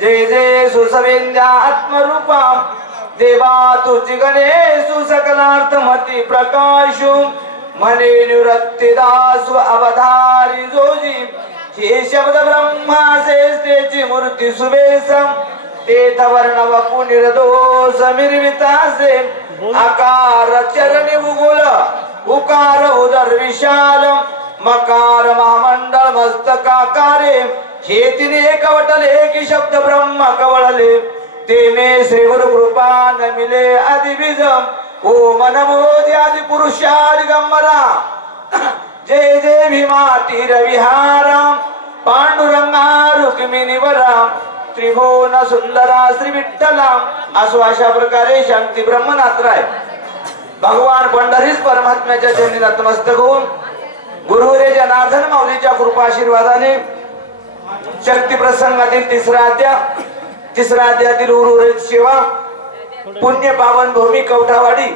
जय जय सुसवेंद्या आत्मरूपा देवा तुझी गणेशु सकलार्थमती प्रकाशु. मने निवृत्तीदासु अवधारी जोजी. हे शब्द ब्रह्मासे तेची मूर्ती सुबेसम तेथ वर्ण वपु निर्दोष निर्मितासे आकार चरणी उगुल. उकार उदर विशाल मकार महामंडळ मस्तकाकारे. हे तिने कवटले की शब्द ब्रह्म कवळले. तेने मे कृपा न मिले आदि बीज. ओम आदि पुरुषादि गंबरा जय जय भीमा तीर विहारा पांडुरंगा रुक्मिणी वराम त्रिभुवन सुंदरा श्री विठ्ठला. असो अशा प्रकारे शांती ब्रह्मनाथराय भगवान पंढरीस परमात्म्याच्या चरणी नतमस्तक होऊन गुरुरे जनार्दन माऊलीच्या कृपा आशीर्वादाने शक्ती प्रसंगातील तिसरा अध्याय. तिसरा अध्यायातील उर्वरित सेवा पुण्य पावन भूमी कवठावाडी.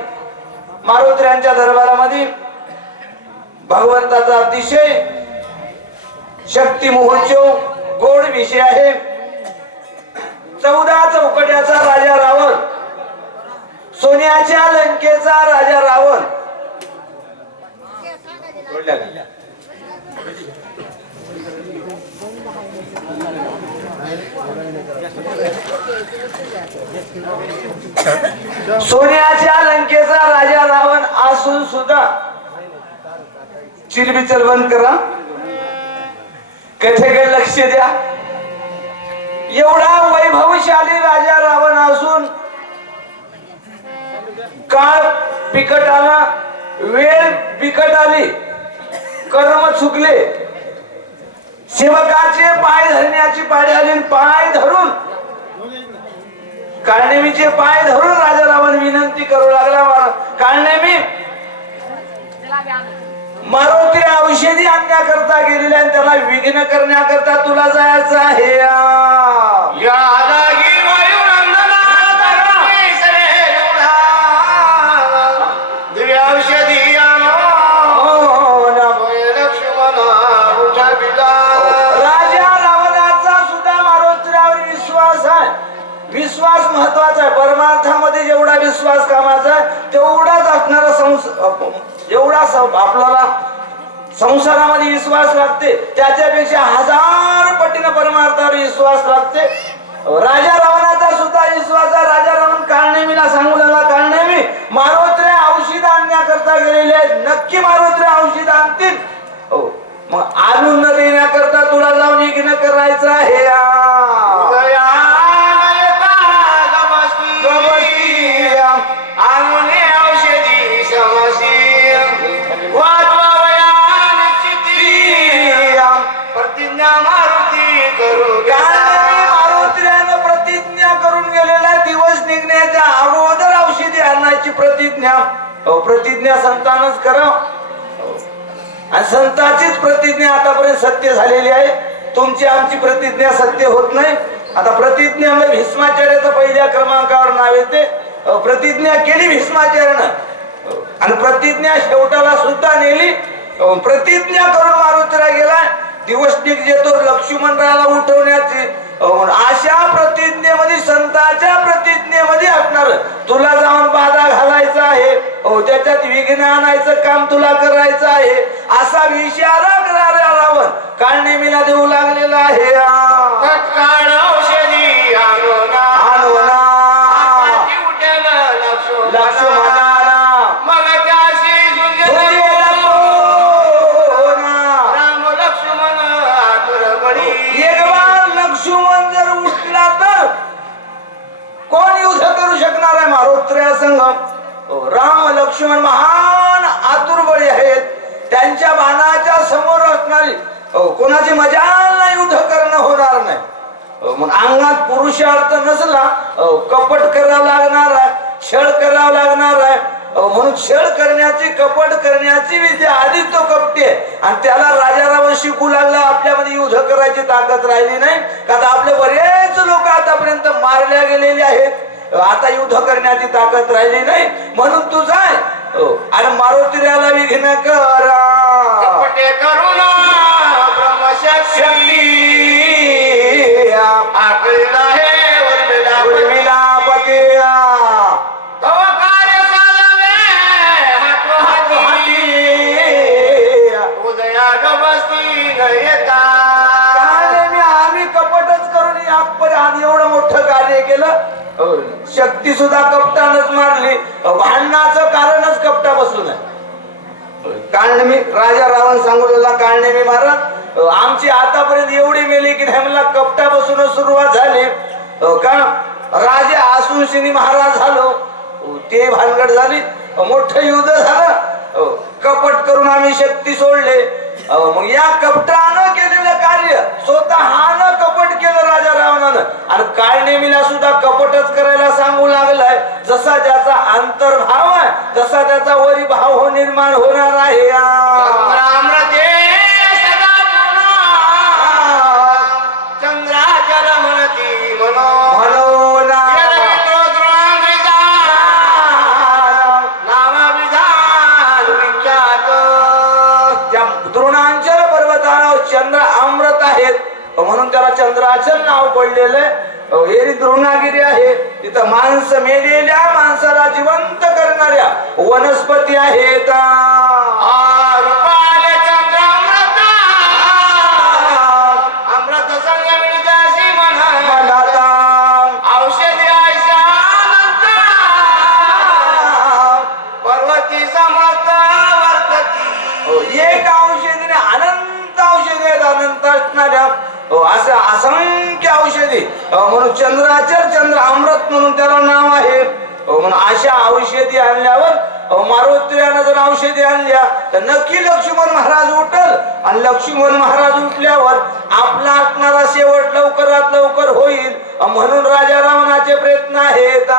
मारुत्र्यांच्या दरबारामध्ये भगवंताचा अतिशय शक्ती महोत्सव गोड विषय आहे. चौदा चौकट्याचा राजा रावण. सोन्याच्या लंकेचा राजा रावण कळलं का? सोन्याच्या लंकेचा राजा रावण असून सुद्धा चिरबिचर बंद करा. कथेकडे लक्ष द्या. एवढा वैभवशाली राजा रावण असून काळ बिकट आला वेळ बिकट आली कर्म चुकले. सेवकाचे पाय धरण्याची पाडी आली पाय धरून काळनेमीचे पाय धरून राजा रावण विनंती करू लागला काळनेमी मारुती औषधी आणण्याकरता गेलेल्या आणि त्याला विघ्न करण्याकरता तुला जायचं आहे आ. या विश्वास महत्त्वाचा आहे. परमार्थामध्ये जेवढा विश्वास कामाचा आहे तेवढाच असणारा संस जेवढा आपल्याला संसारामध्ये विश्वास लागते त्याच्यापेक्षा हजार पटीनं परमार्थावर विश्वास लागते. राजा रावणाचा सुद्धा विश्वास आहे. राजा रावण काळनेमीला सांगू लागला काळनेमी मारुत्र्या औषध आणण्याकरता गेलेले आहेत. नक्की मारुत्र्या औषध आणतील. हो. मग आणून न देण्याकरता तुला जाऊन न करायचं आहे. प्रतिज्ञा प्रतिज्ञा संतानच करा. आणि संतांचीच प्रतिज्ञा आतापर्यंत सत्य झालेली आहे. तुमची आमची प्रतिज्ञा सत्य होत नाही. आता प्रतिज्ञा म्हणजे भीष्माचार्याचं पहिल्या क्रमांकावर नाव येते. प्रतिज्ञा केली भीष्माचार्यानं. आणि प्रतिज्ञा शेवटाला सुद्धा नेली. प्रतिज्ञा करून मारुतीला गेला. दिवस निघजेतो लक्ष्मणराला उठवण्याची हो, हो. अशा प्रतिज्ञेमध्ये संतांच्या प्रतिज्ञेमध्ये असणार. तुला जाऊन बाधा घालायचा आहे. हो, त्याच्यात विघ्न आणायचं काम तुला करायचं आहे. असा विचारा करणारा रावण काळनेमीला देऊ लागलेला आहे. आहे राम लक्ष्मण महान आतुरबळी आहेत. त्यांच्या बाणाच्या समोर असणारी कोणाची मजाला युद्ध करणं होणार नाही. मग अंगात पुरुषार्थ नसला कपट करावं लागणार आहे छळ करावा लागणार आहे. म्हणून छळ करण्याची कपट करण्याची विद्या आधीच तो कपटी आहे. आणि त्याला राजाराव शिकू लागला आपल्यामध्ये युद्ध करायची ताकद राहिली नाही. का आता आपले बरेच लोक आतापर्यंत मारल्या गेलेले आहेत. आता युद्ध करण्याची ताकद राहिली नाही म्हणून तू जाय. हो. आणि मारुतीला विघ्न कर. सुद्धा कपटानच मारली. भांडणाचं कारणच कपटा बसून आहे. कारण मी राजा रावण सांगोला काळणे मी महाराज आमची आतापर्यंत एवढी मेली की नाही मला कपटा बसूनच सुरुवात झाली. का राजा आसुशिनी महाराज झालो. ते भानगड झाली. मोठ मोठं युद्ध झालं. कपट करून आम्ही शक्ती सोडले. मग या कपटा केलेलं कार्य स्वतःनं कपट केलं राजा आणि काळ नेमीला सुद्धा कपटच करायला सांगू लागलाय? जसा ज्याचा अंतर्भाव आहे तसा त्याचा वरी भाव हो निर्माण होणार आहे त्याला नाव पडलेलं हेरी द्रोणागिरी आहे. तिथं माणसं मेलेल्या माणसाला जिवंत करणाऱ्या वनस्पती आहेत. चंद्राचर चंद्र अमृत म्हणून त्याला नाव आहे. म्हणून अशा औषधी आणल्यावर हो, मारुतीयानं जर औषधी आणल्या तर नक्की लक्ष्मण महाराज उठल आणि लक्ष्मण महाराज उठल्यावर आपला असणारा शेवट लवकरात लवकर होईल. म्हणून राजा रावणाचे प्रयत्न आहेत.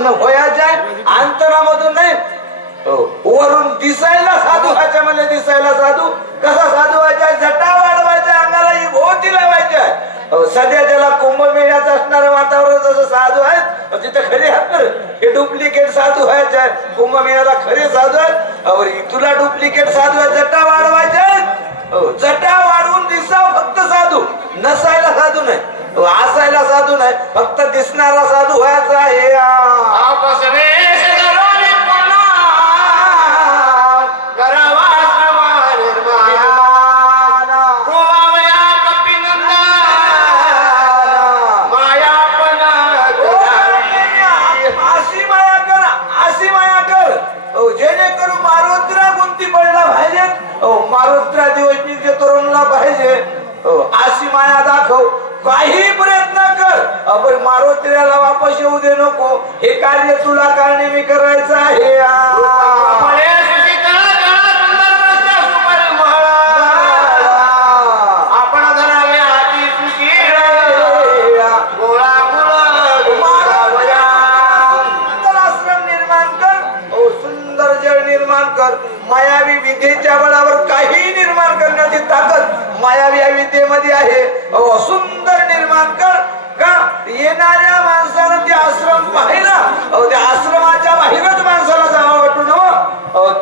असणारा होयाच्या अंतरामधून नाही. हो, वरून दिसायला साधू व्हायच्या म्हणजे दिसायला साधू. कसा साधू व्हायचा? जटा वाढवायच्या अंगाला ही भोवती लावायच्या हो, सध्या त्याला कुंभमेळ्याचं असणारं वातावरण जसं साधू आहेत तिथं खरे आहेत हे डुप्लिकेट साधू व्हायचे कुंभमेळ्याला खरे साधू आहेत. अहो, तुला डुप्लिकेट साधू आहे जटा वाढवायच्या जटा हो, वाढवून दिसाव फक्त साधू. नसायला साधू नाही. असायला साधू नाही फक्त दिसणारा साधू व्हायचा आहे. नको. हे कार्य तुला कारणे मी करायचं आहे.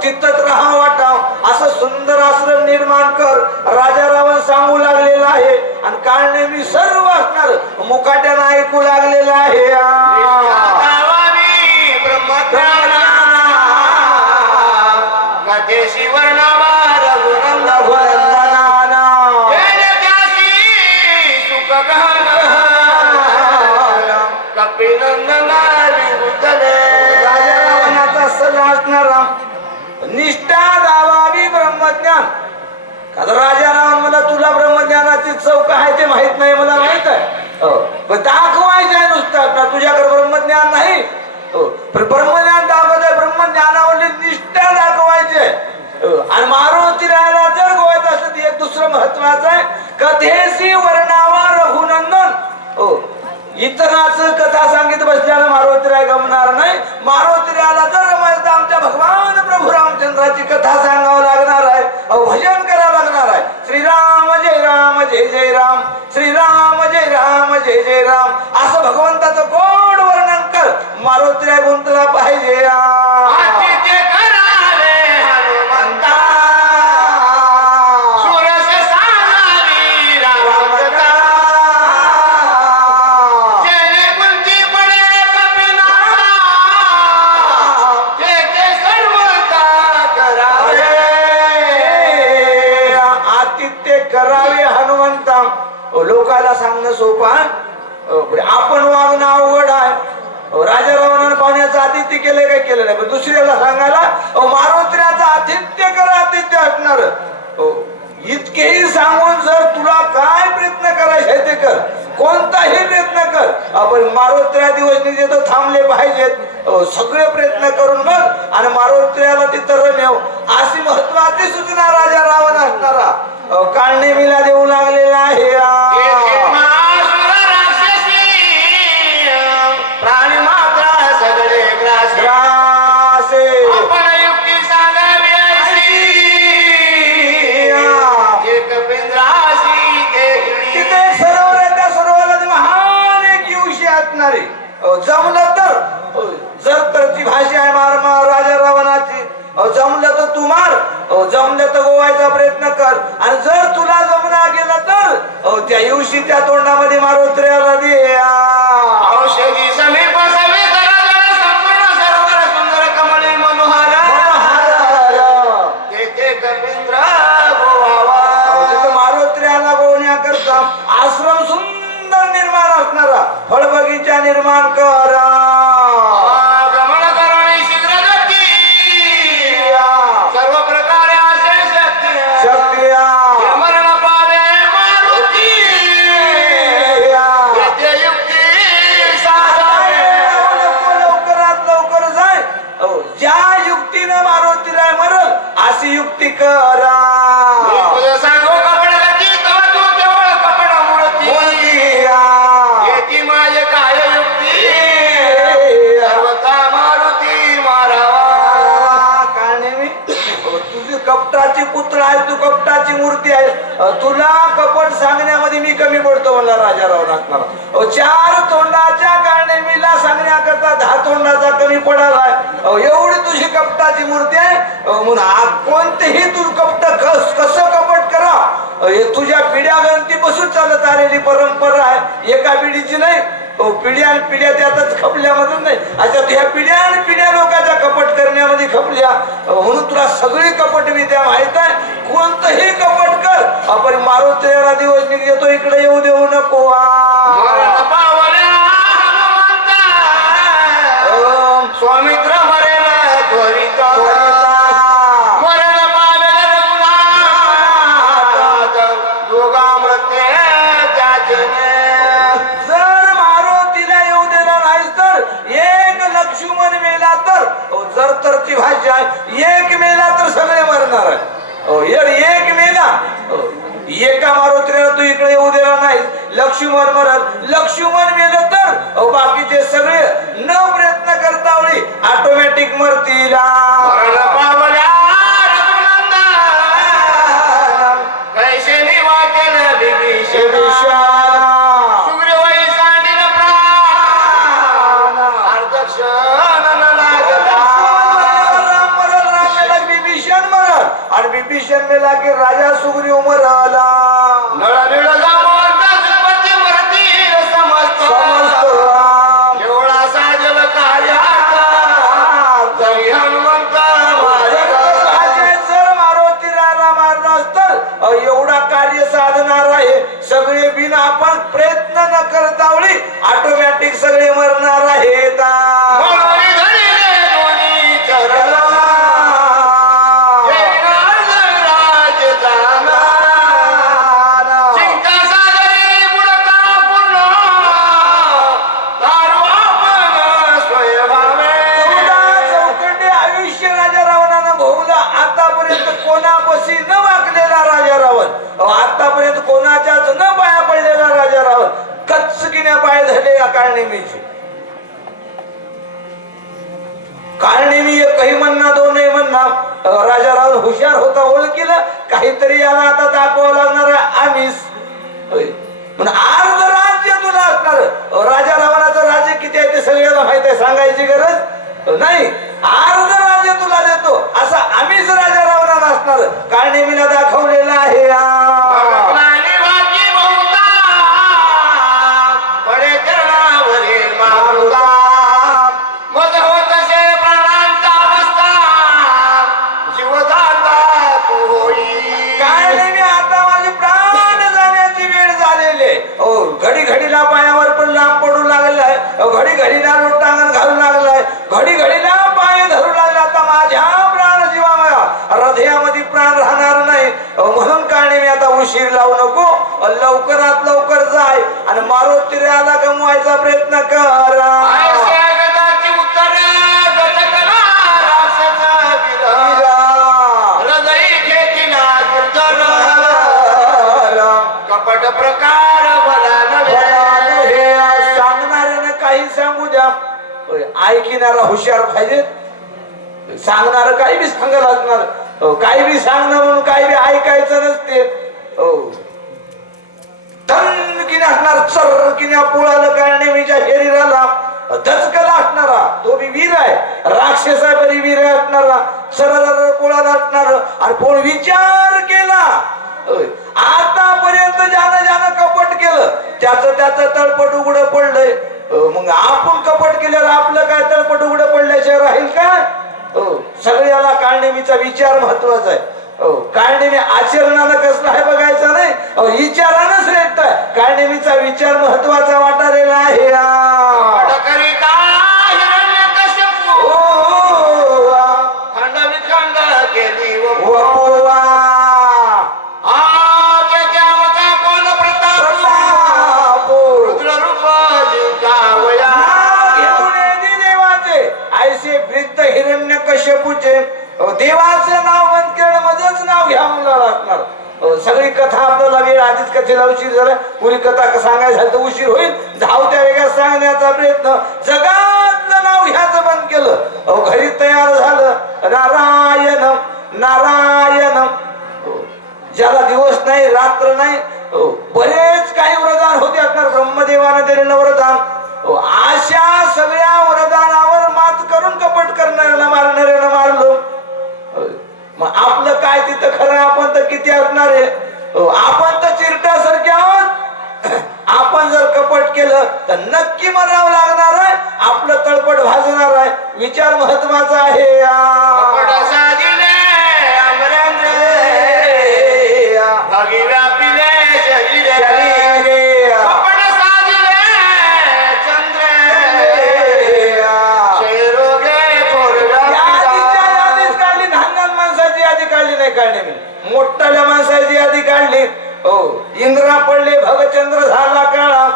तिथंच रहा वाटावं. असं सुंदर आश्रम निर्माण कर. राजा रावण सांगू लागलेला आहे. आणि काळ नेहमी सर्व असणार मुकाट्यानं ऐकू लागलेला आहे. चौक आहे ते माहीत नाही मला माहीत आहे. हो. दाखवायचं आहे नुसतं का तुझ्याकडे ब्रह्मज्ञान नाही. हो. पण ब्रह्मज्ञान करावे हनुमंता लोकाला सांगणं सोपं आपण वागणं अवघड आहे. अहो, राजा रावणानं पाहुण्याचं आतिथ्य केलं काय केलं नाही? पण दुसऱ्याला सांगायला अहो, मारुत्र्याचं आतिथ्य कर आतिथ्य असणार इतकेही सांगून जर तुला काय प्रयत्न करायचे ते कर. कोणताही प्रयत्न कर. आपण मारोत्र्या दिवस निघतो थांबले पाहिजेत. सगळे प्रयत्न करून बघ. आणि मारोत्र्याला तिथं रमेव. अशी महत्वाची सूचना राजा रावण असणारा. अहो, मिला देऊ लागलेला आहे जाऊन आ. महासुर राक्षसी प्राणी मात्रा सगळे ग्रासी ग्रासे. आपण युक्ती सांगावी अशी एक पिंजराशी देखणी तिथे एक सरोवर आहे त्या सरोवरात महान एक युशी असणारी अहो, जमलं तर अहो, जर तर ती भाषा आहे मार मार राजा रावणाची अहो, जमलं तर तू मार अहो, जमलं तर गोवायचा प्रयत्न कर. आणि जर तुला जमना गेलं तर त्या दिवशी त्या तोंडामध्ये मारोत्र्याला दे औषधी सांगण्यामध्ये मी कमी पडतो म्हणला राजा राव मला चार तोंडाच्या कारणे मीला सांगण्याकरता दहा तोंडाचा कमी पडालाय. एवढी तुझी कपटाची मूर्ती आहे. म्हणून कोणतेही तू कपट कस कसं कपट करा. हे तुझ्या पिढ्या बसून चालत आलेली परंपरा आहे. एका पिढीची नाही पिढ्या आणि पिढ्या त्यातच खपल्यामधून नाही. अच्छा ह्या पिढ्या आणि पिढ्या लोकांच्या कपट करण्यामध्ये खपल्या. म्हणून तुला सगळी कपट विद्या माहीत आहे. कोणतंही कपट कर. आपण मारुतीला दिवस निघतो इकडे येऊ देऊ नको. स्वामित्र तरची एक मेला तर सगळे मरणार आहे. यार एक मेला. एका मारुतीला तू इकडे येऊ देणार नाही. लक्ष्मण मरल लक्ष्मी ऐकणारा हुशार पाहिजे सांगणार काही बी सांगायला असणार काही बी सांगणं म्हणून काही बी ऐकायचं नसते. हो धनकिने असणार चरकिन्या पुळाला काय नेहमीच्या शरीराला. दचकला असणारा तो बी वीर आहे. राक्षस बरी वीर आहे असणारा सरळ पोळाला असणार आणि कोण विचार केला आतापर्यंत ज्यानं ज्यानं कपट केलं त्याचं त्याचं तळपट उघड पडलंय. मग आपण कपट केल्यावर आपलं काय तळपट उघड पडल्याशिवाय राहील का? हो सगळ्याला काळनेमीचा विचार महत्त्वाचा आहे. हो काळनेमी आचरणानं कसला आहे बघायचं नाही. अहो विचारानं श्रेष्ठ आहे काळनेमीचा विचार महत्त्वाचा वाटालेला आहे. पूजे देवाचं नाव बंद करणं मध्येच नाव घ्या लागणार असणार. सगळी कथा आपल्याला वेळ आधीच कथेला उशीर झाला. पुरी कथा सांगायला तर उशीर होईल. धावत्या वेगळ्या सांगण्याचा प्रयत्न. जगातलं नाव ह्याचं बंद केलं. अहो घरी तयार झालं. नारायण नारायण. ज्याला दिवस नाही रात्र नाही बरेच काही वरदान होते असणार. ब्रह्मदेवानं दिलेलं वरदान हो, अशा सगळ्या मारणाऱ्याला मारलो मग आपलं काय तिथं खरं आपण तर किती असणार आहे? हो, आपण तर चिरट्यासारखे आहोत. आपण जर कपट केलं तर नक्की मरावं लागणार आहे. आपलं तळपट भाजणार आहे. विचार महत्त्वाचा आहे या. मोठ्याल्या आधी काढली. हो इंद्रा पडले भगचंद्र झाला काळा.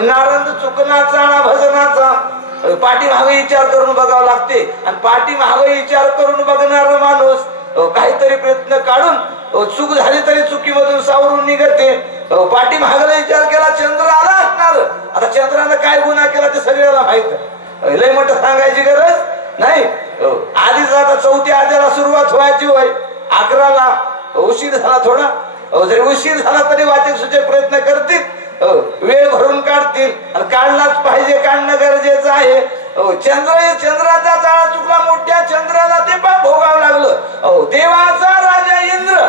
नारंद चुकला चाळा भजनाचा. पाठी मागे विचार करून बघावं लागते. आणि पाठी मागे विचार करून बघणारा माणूस हो, काहीतरी प्रयत्न काढून हो, चूक झाली तरी चुकीमधून सावरून निघते. हो, पाठी महागला विचार केला चंद्र आला असणार. आता चंद्रानं काय गुन्हा केला ते सगळ्याला माहीत. लय मोठं सांगायची गरज नाही. आधीच आता चौथ्या आद्याला सुरुवात व्हायची होय. अकराला उशीर झाला थोडा. जरी उशीर झाला तरी वाचक सूचक प्रयत्न करतील. वेळ भरून काढतील. आणि काढलाच पाहिजे काढणं गरजेचं आहे. चंद्र चंद्राचा चाळा चुकला मोठ्या चंद्राला ते पाप भोगावं लागलं. हो देवाचा राजा इंद्र.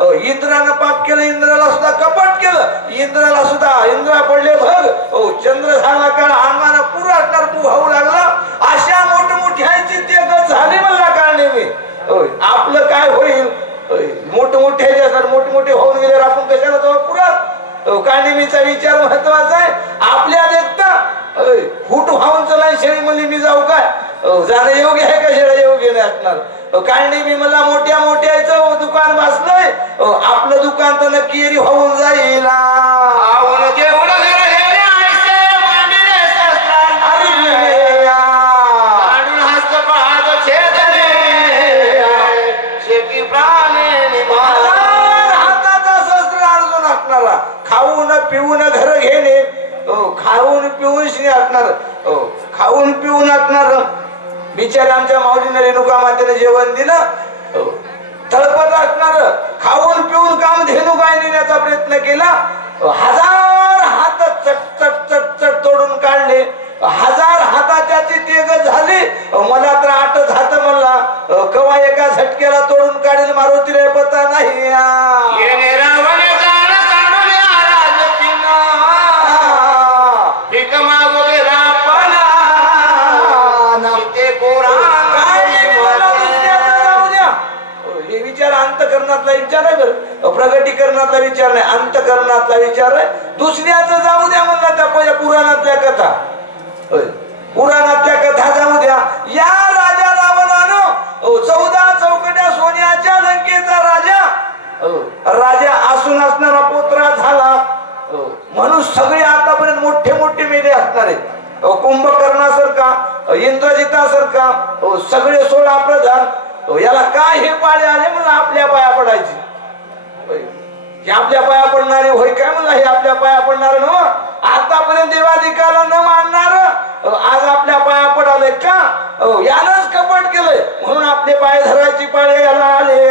इंद्रानं पाप केलं इंद्राला सुद्धा कपट केलं. इंद्राला सुद्धा इंद्रा पडले भग. ओ चंद्र झाला काळ आम्हाला पुरा असणार होऊ लागला. अशा मोठमोठ्यांची ते गत झाली मला काळ नेहमी आपलं काय होईल मोठमोठे जे असतात मोठमोठे होऊन गेले आपण कशाला तो पुरात विचार महत्त्वाचा आहे. आपल्या देखता फुट व्हावून चला शेळी म्हणली मी जाऊ काय? जाणं योग्य आहे का शेळा योग्य नाही असणार. काळणी मी मला मोठ्या मोठ्या दुकान बसलंय आपलं दुकान तर नक्की होऊन जाईल. घर घेणे हो, खाऊन पिऊन असणार. हो, खाऊन पिऊन असणार. बिचारे आमच्या माऊलीने रेणुका मातेने जेवण दिलं. हो, तळपत असणार. खाऊन पिऊन काम धेनू गाय नेण्याचा प्रयत्न केला. हजार हात चट चट चट चट तोडून काढले. हजार हाताच्या ती तेग झाली. मला तर आठ हात म्हणला. कवा एका झटक्याला तोडून काढेल मारुतीला रे पता नाही. अंतकरणातला विचार आहे प्रगटीकरणातला विचार नाही अंतकरणातला विचार आहे. दुसऱ्याचं जाऊ द्या म्हणला त्या पहिल्या पुराणातल्या कथा. कुंभकर्णासारखा इंद्रजितासारखा सगळे सोळा प्रधान याला काय हे पाळे आले म्हणलं आपल्या पाया पडायची? हे आपल्या पाया पडणारे होय काय म्हणलं हे आपल्या पाया पडणार न? आतापर्यंत देवाधिकाला न मानणार आज आपल्या पाया पडाले का? यानंच कपट केलंय. म्हणून आपले पाय धरायची पाळे याला आले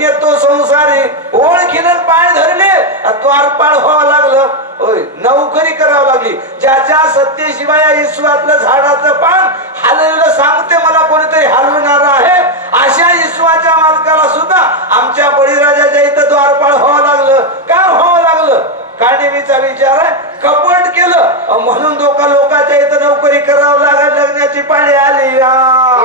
धन्य तो संसारी. ओळखीनं पाय धरले द्वारपाळ व्हावं लागलं. होय नोकरी करावं लागली. ज्याच्या सत्तेशिवाय या ईश्वातलं झाडाचं पान हलवलं सांगते मला कोणीतरी हलवणार आहे. अशा ईश्वाच्या मालकाला सुद्धा आमच्या बळीराजाच्या इथं द्वारपाळ व्हावं लागलं. का व्हावं लागलं? काणेवीचा विचार आहे. कपट केलं. म्हणून धोका लोकांच्या इथं नोकरी करावं लागत लग्नाची पाळी आली. आ.